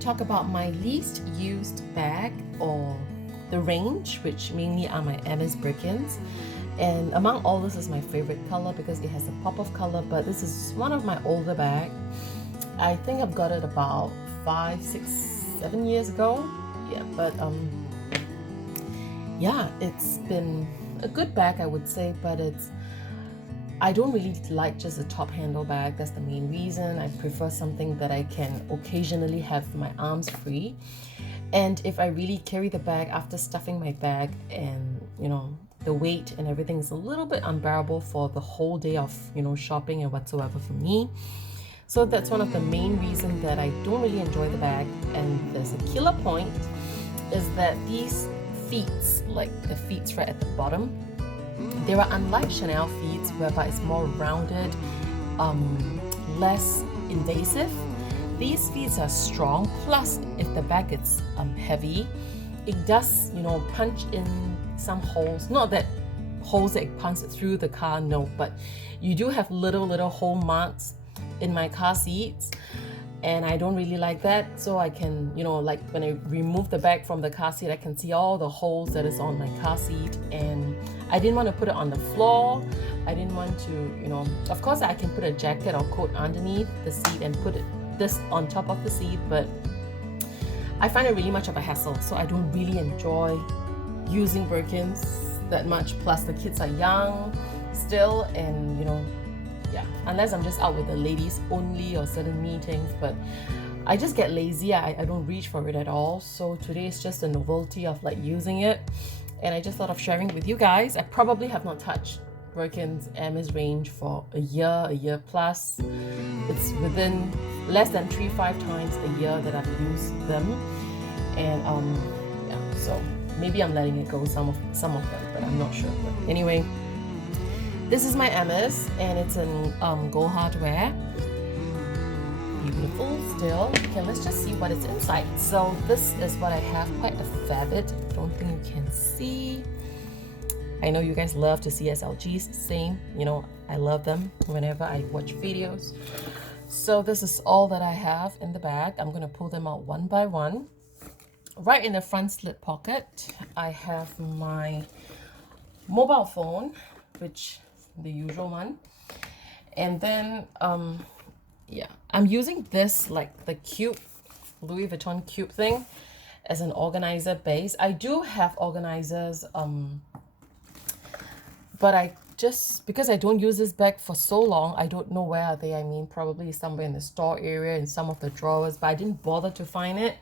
talk about my least used bag or the range, which mainly are my Hermes Birkins. And among all, this is my favorite color because it has a pop of color, but this is one of my older bags. I think I've got it about 5, 6, 7 years ago. Yeah, but yeah, it's been a good bag, I would say, but I don't really like just a top handle bag. That's the main reason. I prefer something that I can occasionally have my arms free. And if I really carry the bag after stuffing my bag and, the weight and everything is a little bit unbearable for the whole day of, shopping and whatsoever for me. So that's one of the main reasons that I don't really enjoy the bag. And there's a killer point is that these feet, like the feet right at the bottom, they are unlike Chanel feet, whereby it's more rounded, less invasive. These feet are strong, plus if the bag is heavy, it does, punch in some holes. Not that holes that it punches through the car, no, but you do have little hole marks in my car seats. And I don't really like that. So I can, like when I remove the bag from the car seat, I can see all the holes that is on my car seat. And I didn't want to put it on the floor. I didn't want to, of course I can put a jacket or coat underneath the seat and put this on top of the seat, but I find it really much of a hassle. So I don't really enjoy using Birkins that much. Plus the kids are young still, and yeah, unless I'm just out with the ladies only or certain meetings, but I just get lazy. I don't reach for it at all. So today is just a novelty of like using it, and I just thought of sharing with you guys. I probably have not touched Birkin's Hermes range for a year plus. It's within less than 3-5 times a year that I've used them, and yeah, so maybe I'm letting it go some of them, but I'm not sure. But anyway, this is my Hermes, and it's in gold hardware. Beautiful still. Okay, let's just see what is inside. So this is what I have, quite a fair bit. Don't think you can see. I know you guys love to see SLGs. Same, I love them whenever I watch videos. So this is all that I have in the bag. I'm going to pull them out one by one. Right in the front slit pocket, I have my mobile phone, which the usual one. And then, yeah, I'm using this, like the cube, Louis Vuitton cube thing as an organizer base. I do have organizers, but because I don't use this bag for so long, I don't know where are they. I mean, probably somewhere in the store area, in some of the drawers, but I didn't bother to find it.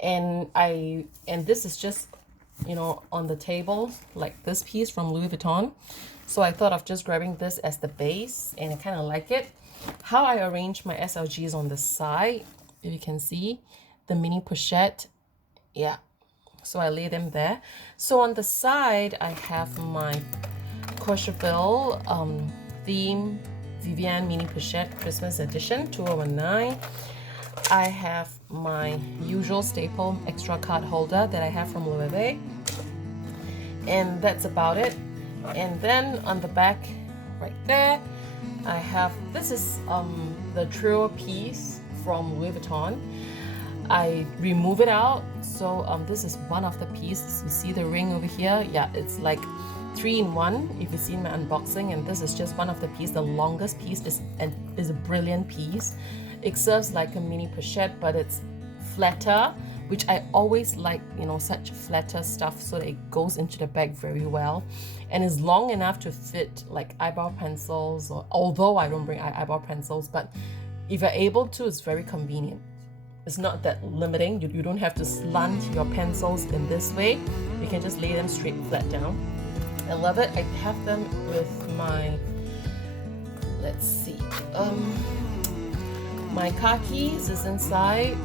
And this is just, on the table, like this piece from Louis Vuitton. So I thought of just grabbing this as the base, and I kind of like it. How I arrange my SLGs on the side, if you can see, the mini pochette, yeah. So I lay them there. So on the side, I have my Courchevel theme Vivienne mini pochette Christmas edition 2019. I have my usual staple extra card holder that I have from Louis, and that's about it. And then on the back right there, I have, this is the trio piece from Louis Vuitton. I remove it out. So this is one of the pieces. You see the ring over here? Yeah, it's like 3-in-1 if you've seen my unboxing, and this is just one of the pieces. The longest piece is a brilliant piece. It serves like a mini pochette, but it's flatter, which I always like, such flatter stuff, so that it goes into the bag very well, and is long enough to fit like eyebrow pencils, or although I don't bring eyebrow pencils, but if you're able to, it's very convenient. It's not that limiting. You don't have to slant your pencils in this way. You can just lay them straight flat down. I love it. I have them with my, let's see, my car keys is inside,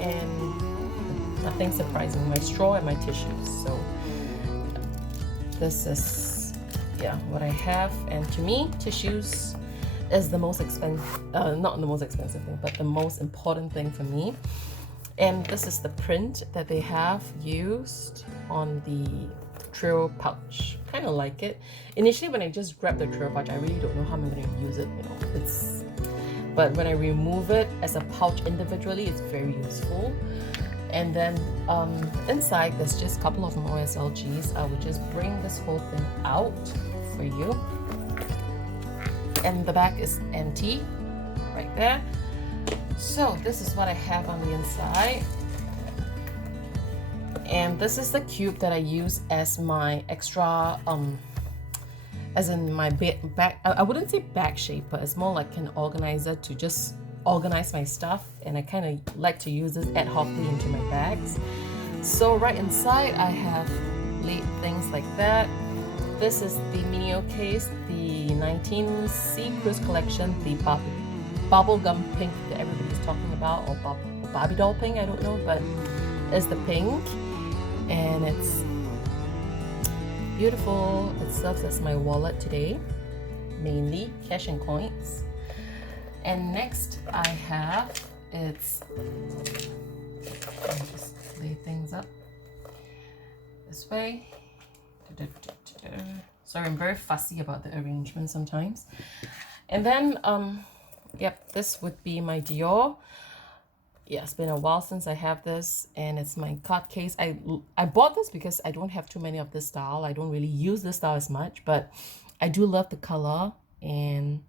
and nothing surprising, my straw and my tissues. So this is, yeah, what I have. And to me, tissues is the most expensive, not the most expensive thing, but the most important thing for me. And this is the print that they have used on the trio pouch. Kind of like it. Initially, when I just grabbed the trio pouch, I really don't know how I'm going to use it. It's but when I remove it as a pouch individually, it's very useful. And then inside, there's just a couple of more SLGs. I will just bring this whole thing out for you. And the back is empty right there. So this is what I have on the inside. And this is the cube that I use as my extra, as in my back, I wouldn't say bag shaper, it's more like an organizer to just organize my stuff, and I kind of like to use this ad hocly into my bags. So right inside I have laid things like that. This is the Minio case, the 19C Cruise collection, the bubblegum pink that everybody's talking about, or Barbie doll pink, I don't know, but it's the pink. And it's beautiful. It serves as my wallet today, mainly cash and coins. And next I have, let me just lay things up this way. Sorry, I'm very fussy about the arrangement sometimes. And then yep, this would be my Dior. Yeah, it's been a while since I have this, and it's my card case. I bought this because I don't have too many of this style. I don't really use this style as much, but I do love the color, and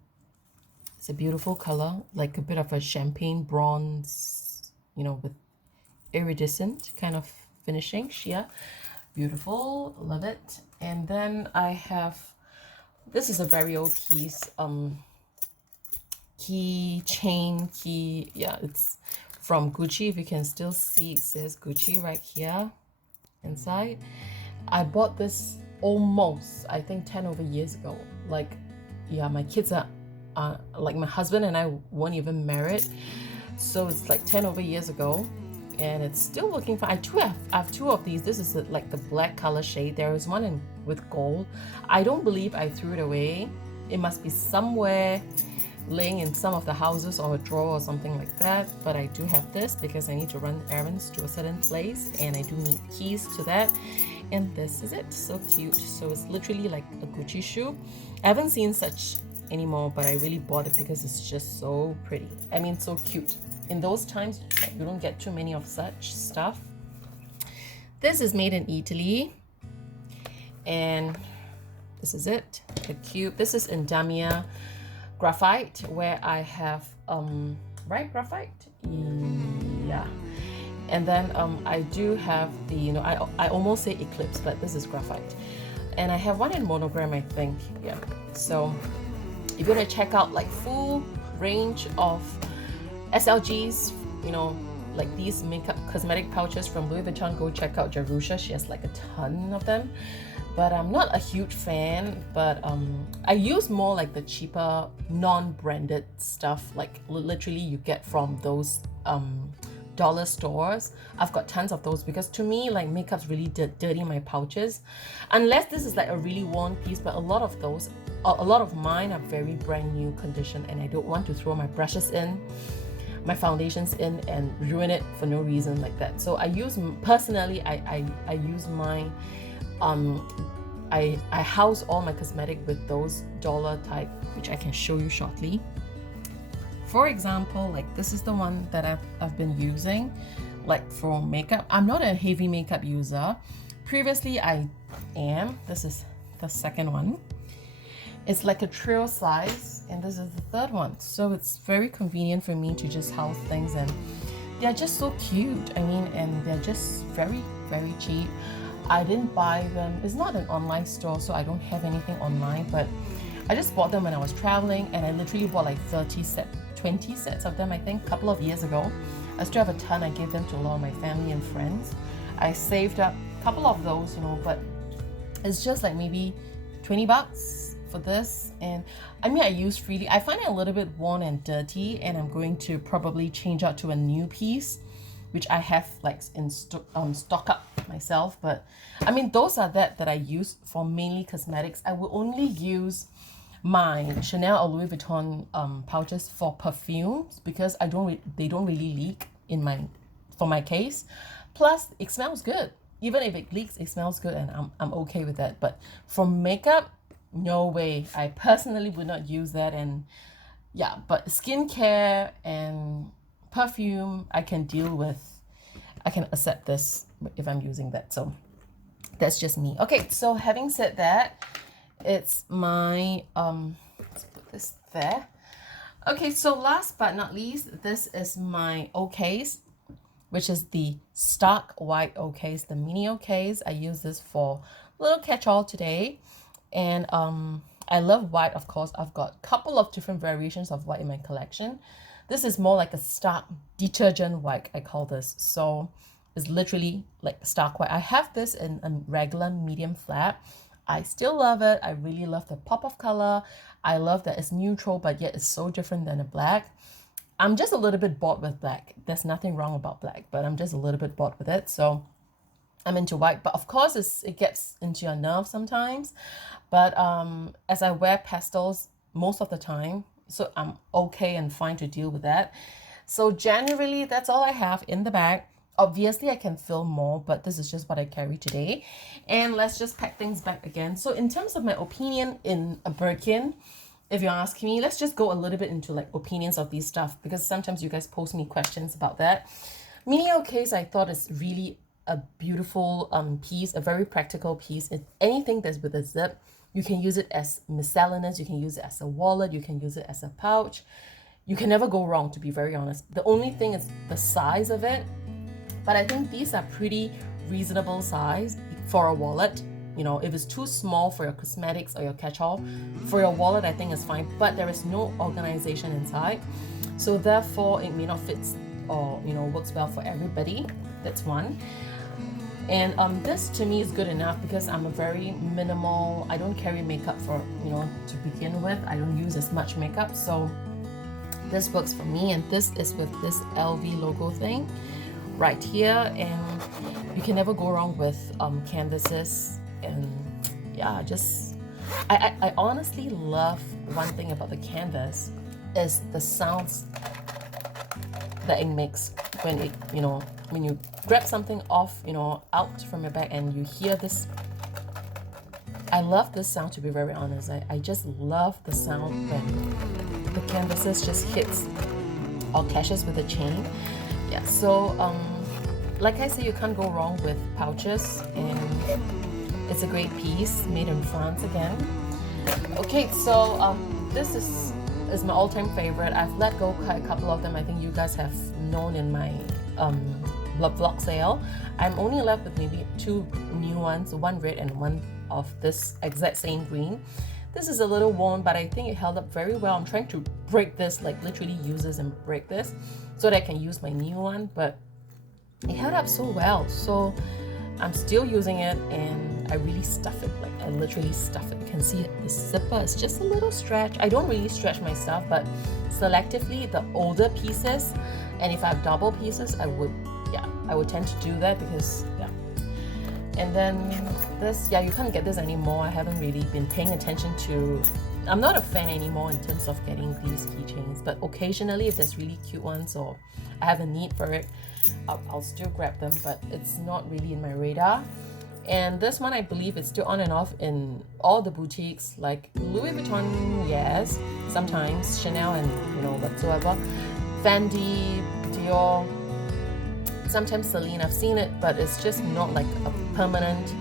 it's a beautiful color, like a bit of a champagne bronze, you know, with iridescent kind of finishing, sheer. Beautiful, love it. And then I have, this is a very old piece, key, yeah, it's from Gucci. If you can still see, it says Gucci right here inside. I bought this almost, I think 10 over years ago. Like, yeah, my kids are like, my husband and I weren't even married, so it's like 10 over years ago, and it's still looking fine. I have two of these. This is like the black color shade. There is one with gold. I don't believe I threw it away. It must be somewhere laying in some of the houses or a drawer or something like that, but I do have this because I need to run errands to a certain place, and I do need keys to that. And this is it. So cute. So it's literally like a Gucci shoe. I haven't seen such anymore, but I really bought it because it's just so pretty. I mean, so cute. In those times, you don't get too many of such stuff. This is made in Italy, and this is it, the cube. This is in Damia graphite, where I have right, graphite, yeah. And then I do have the, you know, I almost say eclipse, but this is graphite. And I have one in monogram, I think. Yeah. So if you want to check out like full range of SLGs, you know, like these makeup cosmetic pouches from Louis Vuitton, go check out Jerusha. She has like a ton of them. But I'm not a huge fan, but I use more like the cheaper non-branded stuff, like literally you get from those dollar stores. I've got tons of those because to me, like, makeup's really dirty my pouches, unless this is like a really worn piece. But a lot of those, a lot of mine are very brand new condition, and I don't want to throw my brushes in, my foundations in, and ruin it for no reason like that. So I use, personally, I use my I house all my cosmetic with those dollar type, which I can show you shortly. For example, like this is the one that I've been using, like for makeup. I'm not a heavy makeup user. Previously I am. This is the second one. It's like a trio size, and this is the third one. So it's very convenient for me to just house things, and they're just so cute. I mean, and they're just very, very cheap. I didn't buy them. It's not an online store, so I don't have anything online, but I just bought them when I was traveling, and I literally bought like 20 sets of them, I think, a couple of years ago. I still have a ton. I gave them to a lot of my family and friends. I saved up a couple of those, you know, but it's just like maybe 20 bucks for this. And I mean, I use freely. I find it a little bit worn and dirty, and I'm going to probably change out to a new piece, which I have like in stock up myself. But I mean, those are that I use for mainly cosmetics. I will only use my Chanel or Louis Vuitton pouches for perfumes because they don't really leak for my case. Plus, it smells good. Even if it leaks, it smells good, and I'm okay with that. But for makeup, no way. I personally would not use that, and yeah, but skincare and perfume, I can deal with. I can accept this if I'm using that. So that's just me. Okay, so having said that, it's my let's put this there. Okay, so last but not least, this is my O case, which is the stock white O case, the mini O case. I use this for little catch-all today. And I love white, of course. I've got a couple of different variations of white in my collection. This is more like a stock detergent white, I call this. So it's literally like stock white. I have this in a regular medium flat. I still love it. I really love the pop of color. I love that it's neutral, but yet it's so different than a black. I'm just a little bit bored with black. There's nothing wrong about black, but I'm just a little bit bored with it. So I'm into white, but of course it gets into your nerves sometimes. But as I wear pastels most of the time, so I'm okay and fine to deal with that. So generally, that's all I have in the bag. Obviously, I can fill more, but this is just what I carry today. And let's just pack things back again. So in terms of my opinion in a Birkin, if you're asking me, let's just go a little bit into like opinions of these stuff, because sometimes you guys post me questions about that. Mini case, I thought is really a beautiful piece, a very practical piece. Anything that's with a zip, you can use it as miscellaneous, you can use it as a wallet, you can use it as a pouch. You can never go wrong, to be very honest. The only thing is the size of it, but I think these are pretty reasonable size for a wallet. You know, if it's too small for your cosmetics or your catch-all, for your wallet, I think it's fine, but there is no organization inside. So therefore, it may not fit or, you know, works well for everybody. That's one. And this to me is good enough because I'm a very minimal, I don't carry makeup for, you know, to begin with. I don't use as much makeup. So this works for me. And this is with this LV logo thing right here. And you can never go wrong with canvases. And yeah, just, I honestly love one thing about the canvas is the sounds that it makes when it, you know, when you grab something off, you know, out from your bag and you hear this. I love this sound, to be very honest. I just love the sound when the canvases just hits or clashes with the chain. Yeah, so like I say, you can't go wrong with pouches, and it's a great piece made in France again. Okay, so this is my all-time favorite. I've let go quite a couple of them. I think you guys have known in my vlog sale. I'm only left with maybe two new ones, one red and one of this exact same green. This is a little worn, but I think it held up very well. I'm trying to break this, like literally use this and break this so that I can use my new one, but it held up so well. So I'm still using it, and I really stuff it. Like I literally stuff it. You can see it. The zipper is just a little stretch. I don't really stretch myself, but selectively the older pieces, and if I have double pieces, I would tend to do that because yeah. And then this, yeah, you can't get this anymore. I haven't really been paying attention to. I'm not a fan anymore in terms of getting these keychains, but occasionally if there's really cute ones or I have a need for it, I'll still grab them, but it's not really in my radar. And this one, I believe it's still on and off in all the boutiques, like Louis Vuitton, yes, sometimes Chanel and, you know, whatsoever, Fendi, Dior, sometimes Celine. I've seen it, but it's just not like a permanent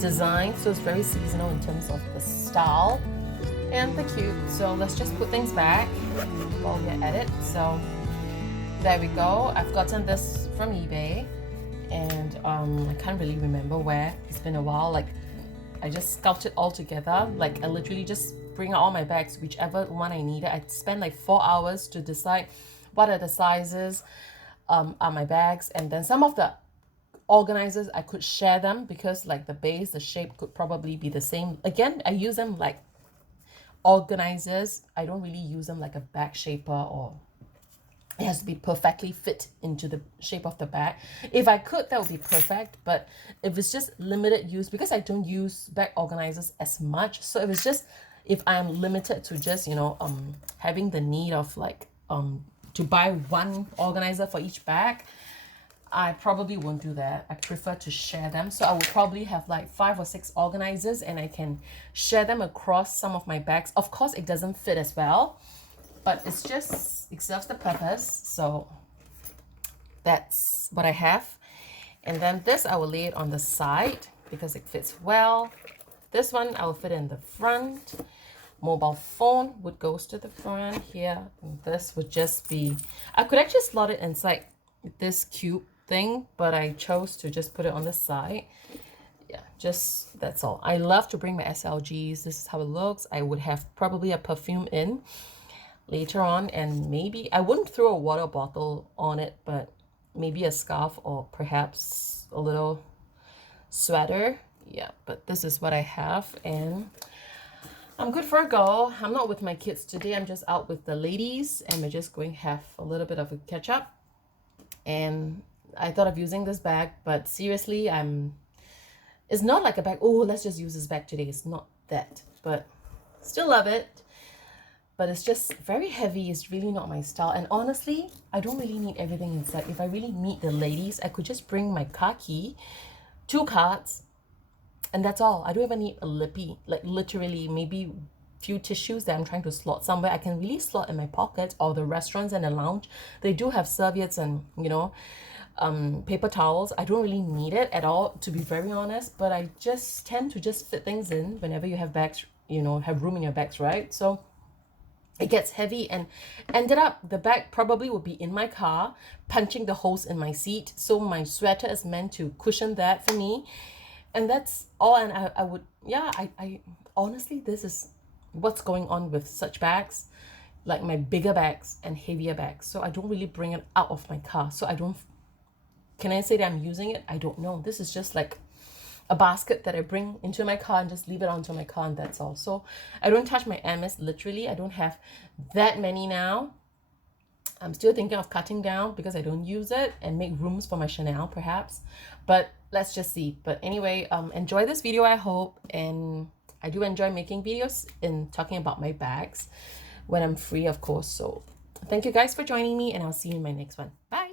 design, so it's very seasonal in terms of the style and the cute. So let's just put things back while we're at it. So there we go. I've gotten this from eBay, and I can't really remember where. It's been a while. Like I just sculpted all together. Like I literally just bring out all my bags, whichever one I needed. I spent like 4 hours to decide what are the sizes are my bags, and then some of the organizers I could share them because like the base, the shape could probably be the same. Again, I use them like organizers. I don't really use them like a bag shaper, or it has to be perfectly fit into the shape of the bag. If I could, that would be perfect, but if it's just limited use, because I don't use bag organizers as much, so if it's just, if I'm limited to just, you know, having the need of like to buy one organizer for each bag, I probably won't do that. I prefer to share them. So I will probably have like 5 or 6 organizers, and I can share them across some of my bags. Of course, it doesn't fit as well. but it serves the purpose. So that's what I have. And then this, I will lay it on the side because it fits well. This one, I will fit in the front. Mobile phone would goes to the front here. And this would just be, I could actually slot it inside this cube thing, but I chose to just put it on the side. Yeah, just that's all. I love to bring my SLGs. This is how it looks. I would have probably a perfume in later on, and maybe I wouldn't throw a water bottle on it, but maybe a scarf or perhaps a little sweater. Yeah, but this is what I have, and I'm good for a go. I'm not with my kids today. I'm just out with the ladies, and we're just going to have a little bit of a catch up. And I thought of using this bag, but seriously, it's not like a bag, oh, let's just use this bag today. It's not that, but still love it. But it's just very heavy. It's really not my style. And honestly, I don't really need everything inside. If I really meet the ladies, I could just bring my car key, 2 cards, and that's all. I don't even need a lippy, like literally maybe few tissues that I'm trying to slot somewhere. I can really slot in my pockets, or the restaurants and the lounge. They do have serviettes and, you know, paper towels. I don't really need it at all, to be very honest, but I just tend to just fit things in whenever you have bags, you know, have room in your bags, right? So it gets heavy, and ended up the bag probably would be in my car, punching the holes in my seat. So my sweater is meant to cushion that for me. And that's all. And I would, yeah, I honestly, this is what's going on with such bags, like my bigger bags and heavier bags. So I don't really bring it out of my car. So I don't, can I say that I'm using it? I don't know. This is just like a basket that I bring into my car and just leave it onto my car, and that's all. So I don't touch my Hermes, literally. I don't have that many now. I'm still thinking of cutting down because I don't use it, and make rooms for my Chanel perhaps, but let's just see. But anyway, enjoy this video, I hope. And I do enjoy making videos and talking about my bags when I'm free, of course. So thank you guys for joining me, and I'll see you in my next one. Bye.